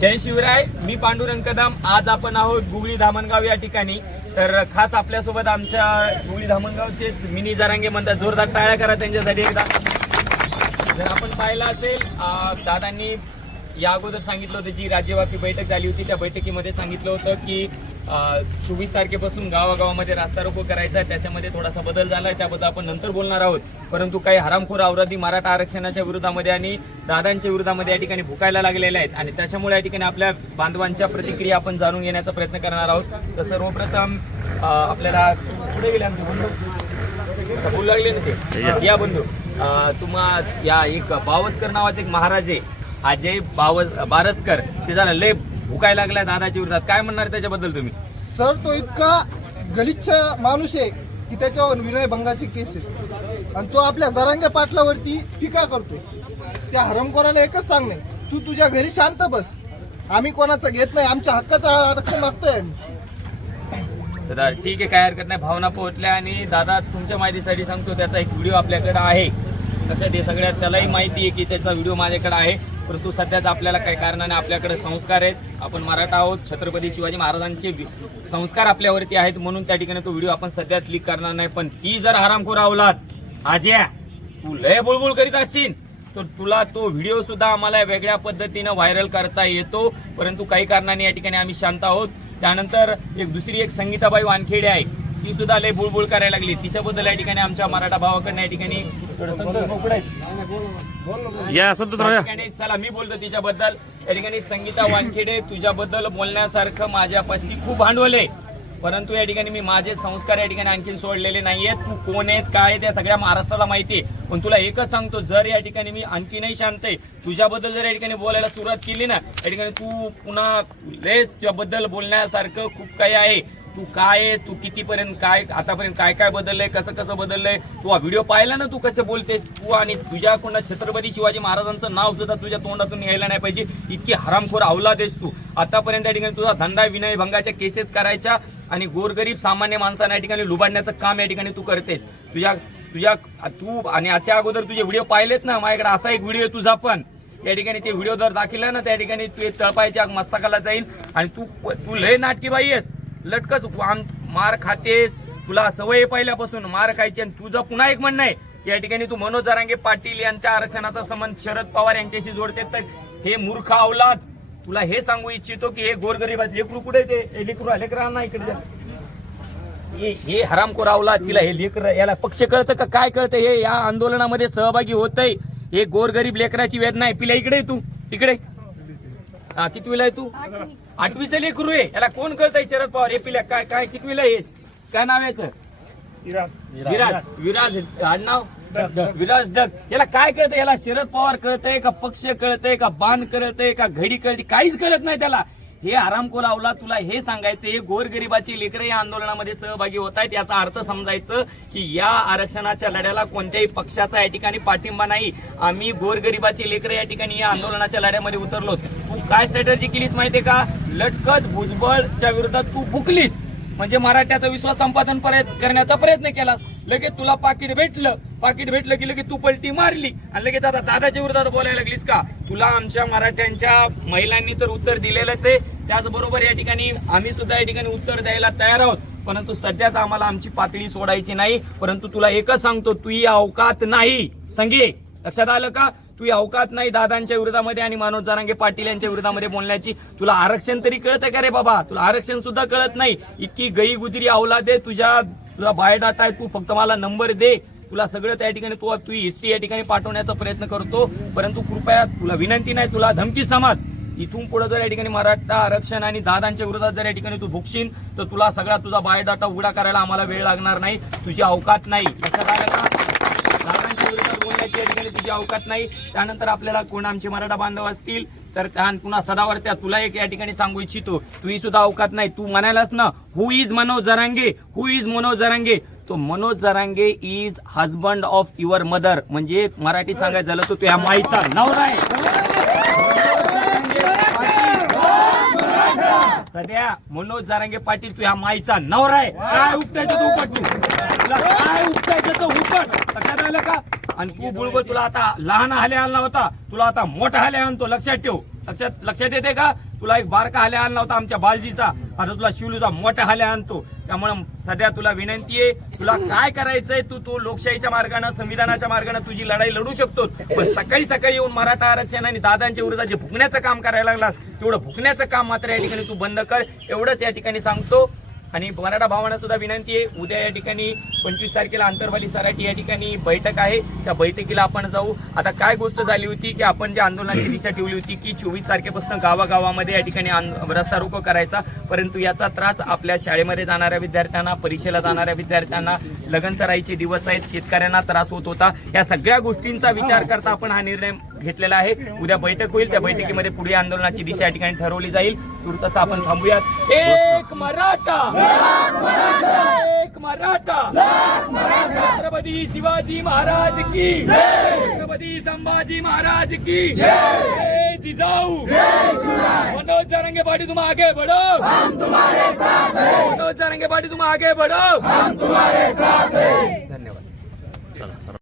जय शिवराय मी पांडुरंग कदम आज आपण आहोत गुगळी धामणगाव या ठिकाणी. तर खास आपल्यासोबत आमच्या गुगळी धामणगावचे मिनी जरांगे म्हणतात. जोरदार टाळ्या करा त्यांच्यासाठी एकदा. जर आपण पाहिलं असेल दादांनी या अगोदर सांगितलं होतं जी राज्यव्यापी बैठक झाली होती त्या बैठकीमध्ये सांगितलं होतं की चोवीस तारखेपासून गावागावामध्ये रास्ता रोको करायचा आहे. त्याच्यामध्ये थोडासा बदल झाला आहे. त्याबद्दल आपण नंतर बोलणार आहोत. परंतु काही हरामखोर आवराधी मराठा आरक्षणाच्या विरोधामध्ये आणि दादांच्या विरोधामध्ये या ठिकाणी भुकायला लागलेल्या आहेत. आणि त्याच्यामुळे या ठिकाणी आपल्या बांधवांच्या प्रतिक्रिया आपण जाणून घेण्याचा प्रयत्न करणार आहोत. तर सर्वप्रथम आपल्याला पुढे गेले आमचे बंधू? बोलू लागले ना ते? या. बंधू. तुम्हा या एक बावस्कर नावाचे एक महाराज आहे अजय बावस बारसकर ते झालं लय भुकायला लागलाय दादाच्या विरोधात. काय म्हणणार त्याच्याबद्दल तुम्ही? सर तो इतका गलिच्छ माणूस आहे की त्याच्यावर विनय भंगाची केस आहे. आणि तो आपल्या जरांगे पाटलावरती टीका करतो त्या हरमखोराला एकच सांगणे तू तुझ्या घरी शांत बस. आम्ही कोणाचं घेत नाही. आमच्या हक्काचं आरक्षण मागतोय आम्ही. तर ठीक आहे काय हरकत नाही. भावना पोहोचल्या आणि दादा तुमच्या माहितीसाठी सांगतो त्याचा एक व्हिडिओ आपल्याकडे आहे. कसं ते सगळ्यात त्यालाही माहिती आहे की त्याचा व्हिडिओ माझ्याकडे आहे. परंतु सध्याच आपल्याला काही कारणाने आपल्याकडे संस्कार आहेत. आपण मराठा आहोत. छत्रपती शिवाजी महाराजांचे संस्कार आपल्यावरती आहेत म्हणून त्या ठिकाणी तो व्हिडिओ आपण सध्या क्लिक करणार नाही. पण ती जर हरामखोर आवलात आज्या तू लय बुळबुळ करीत असशील तर तुला तो व्हिडिओ सुद्धा आम्हाला वेगळ्या पद्धतीनं व्हायरल करता येतो. परंतु काही कारणाने या ठिकाणी आम्ही शांत आहोत. त्यानंतर एक दुसरी एक संगीताबाई वानखेडे आहे. ती सुद्धा लय बुळबुळ करायला लागली. तिच्याबद्दल या ठिकाणी आमच्या मराठा भावाकडनं या ठिकाणी संतोष. या संत या ठिकाणी चला मी बोलतो तिच्याबद्दल. या ठिकाणी संगीता वानखेडे तुझ्याबद्दल बोलण्यासारखं माझ्यापाशी खूप भांडवल आहे. परंतु या ठिकाणी मी माझे संस्कार या ठिकाणी आणखी सोडलेले नाहीये तू कोण आहेस काय आहे, त्या सगळ्या महाराष्ट्राला माहिती आहे. पण तुला एकच सांगतो जर या ठिकाणी मी आणखी नाही शांत आहे तुझ्याबद्दल जर या ठिकाणी बोलायला सुरुवात केली ना या ठिकाणी तू पुन्हा तुझ्याबद्दल बोलण्यासारखं खूप काही आहे. तू काय आहेस? तू कितीपर्यंत काय आतापर्यंत काय काय बदललंय? कसं कसं बदललंय? तू हा व्हिडिओ पाहिला ना तू कसं बोलतेस? तू आणि तुझ्या तुझ्याकडनं छत्रपती शिवाजी महाराजांचं नाव सुद्धा तुझ्या तोंडातून यायला नाही पाहिजे. इतकी हरामखोर अवलाद आहेस तू. आतापर्यंत त्या ठिकाणी तुझा धंदा विनय भंगाच्या केसेस करायच्या आणि गोरगरीब सामान्य माणसांना या ठिकाणी लुबाडण्याचं काम या ठिकाणी तू करतेस. तुझ्या तुझ्या तू आणि याच्या अगोदर तुझे व्हिडिओ पाहिलेत ना? माझ्याकडे असा एक व्हिडिओ तुझा पण. या ठिकाणी ते व्हिडिओ जर दाखिला ना त्या ठिकाणी तू तळपायच्या मस्तकाला जाईल आणि तू तू लय नाटकी बाई आहेस. लटकच आम- मार खातेस. तुला सवय पहिल्यापासून. मार खायची आणि तुझं पुन्हा एक म्हणणं आहे की या ठिकाणी तू मनोज जरांगे पाटील यांच्या आरक्षणाचा संबंध शरद पवार यांच्याशी जोडते. तर हे मूर्ख अवलाद तुला हे सांगू इच्छितो की हे गोरगरीब आहेत लेकरू कुठे ते? हे लेकरू लेकरांना इकडे? हे हरामखोर अवलाद तिला हे लेकर याला पक्ष कळतं का? काय कळतं? हे या आंदोलनामध्ये सहभागी होतय. हे गोरगरीब लेकराची वेदना आहे. पिला इकडे तू. इकडे. हा कितवीला आहे तू? आठवीचं लेकरू आहे. याला कोण कळतंय शरद पवार? हे पिल्या काय काय कितवीला आहेस काय नाव याचं? विराज. विराज. आडनाव विराज जग याला काय कळतंय? याला शरद पवार कळतंय का पक्ष कळतंय का बांध कळतंय का घडी कळते काहीच कळत नाही त्याला. हे आरामखोर लावला तुला हे सांगायचं हे गोरगरिबाची लेकरं या आंदोलनामध्ये सहभागी होत आहेत याचा अर्थ समजायचं की या आरक्षणाच्या लढ्याला कोणत्याही पक्षाचा या ठिकाणी पाठिंबा नाही. आम्ही गोरगरिबाची लेकरं या ठिकाणी या आंदोलनाच्या लढ्यामध्ये उतरलो तू काय स्ट्रॅटर्जी केलीस माहितीये का? लटकच भुजबळच्या विरोधात तू बुकलीस म्हणजे मराठ्याचा विश्वास संपादन करण्याचा प्रयत्न केलास. लगेच तुला पाकिट भेटलं. पाकिट भेटलं की लगेच तू पलटी मारली. आणि लगेच आता दादाच्या विरोधात बोलायला लागलीस का? तुला आमच्या मराठ्यांच्या महिलांनी तर उत्तर दिलेलंच आहे. त्याचबरोबर या ठिकाणी आम्ही सुद्धा या ठिकाणी उत्तर द्यायला तयार आहोत. परंतु सध्याच आम्हाला आमची पातळी सोडायची नाही. परंतु तुला एकच सांगतो तू ही अवकात नाही. संगे लक्षात आलं का? तू अवकात नाही दादांच्या विरोधामध्ये आणि मनोज जारांगे पाटील यांच्या विरोधामध्ये बोलण्याची. तुला आरक्षण तरी कळतं का रे बाबा? तुला आरक्षण सुद्धा कळत नाही. इतकी गई गुजरी अवलाद दे तुझ्या तुझा बायोडाटा आहे तू फक्त मला नंबर दे. तुला सगळं त्या ठिकाणी तू तू हिस्ट्री या ठिकाणी पाठवण्याचा प्रयत्न करतो परंतु कृपया तुला विनंती नाही तुला धमकी समाज. इथून पुढे जर या ठिकाणी मराठा आरक्षण आणि दादांच्या विरोधात जर या ठिकाणी तू भुकशील तर तुला सगळा तुझा बायोडाटा उघडा करायला आम्हाला वेळ लागणार नाही तुझी अवकात नाही. लक्षात आलं का? दादांच्या विरोधात बोलण्याची या ठिकाणी तुझी अवकात नाही. त्यानंतर आपल्याला कोण आमचे मराठा बांधव असतील? तर त्या पुन्हा सदावर त्या तुला एक या ठिकाणी सांगू इच्छितो तुही सुद्धा अवकात नाही. तू म्हणायलास ना who is Manoj Jarange who is Manoj Jarange तो Manoj Jarange is husband of your mother म्हणजे मराठी सांगायचं झालं तो तुझ्या माईचा नवरा आहे. सध्या मनोज जारांगे पाटील तू ह्या माईचा नवरा आहे. काय उपटायचं तू उपट तू? काय उपटायचं तो उपट? लक्षात आलं का? आणि तू बुळबुळ तुला आता लहान हाले आणला होता. तुला आता मोठा हाले आणतो. लक्षात ठेव. लक्षात लक्षात येते का? तुला एक बारका हाल्या आणला होता आमच्या बालजीचा. आता तुला शिवलूचा मोठा हाल्या आणतो. त्यामुळे सध्या तुला विनंती आहे तुला काय करायचंय तू तू लोकशाहीच्या मार्गानं संविधानाच्या मार्गाने तुझी लढाई लढू शकतो पण सकाळी सकाळी येऊन मराठा आरक्षण आणि दादांच्या विरोधात जे भुकण्याचं काम करायला लागलास तेवढं भुकण्याचं काम मात्र या ठिकाणी तू बंद कर. एवढंच या ठिकाणी सांगतो. आणि मराठा भावांना सुद्धा विनंती आहे. उद्या या ठिकाणी पंचवीस तारखेला आंतरवाली सराठी या ठिकाणी बैठक आहे. त्या बैठकीला आपण जाऊ. आता काय गोष्ट झाली होती की आपण ज्या आंदोलनाची दिशा ठेवली होती की चोवीस तारखेपासून गावागावामध्ये या ठिकाणी रस्ता रोको करायचा. परंतु याचा त्रास आपल्या शाळेमध्ये जाणाऱ्या विद्यार्थ्यांना परीक्षेला जाणाऱ्या विद्यार्थ्यांना लगन सराईचे दिवस आहेत. शेतकऱ्यांना त्रास होत होता. या सगळ्या गोष्टींचा विचार करता आपण हा निर्णय घेतलेला आहे. उद्या बैठक होईल. त्या बैठकीमध्ये पुढे आंदोलनाची दिशा या ठिकाणी ठरवली जाईल. तूर्तस आपण थांबूयात. एक मराठा! एक मराठा! छत्रपती शिवाजी महाराज की! छत्रपती संभाजी महाराज की! जिजाऊ! मनोज जारंगे पार्टी तुम आगे बढ़ो! मनोज जारंगे पार्टी तुम आगे बढ़ो! तुम्हारे साथ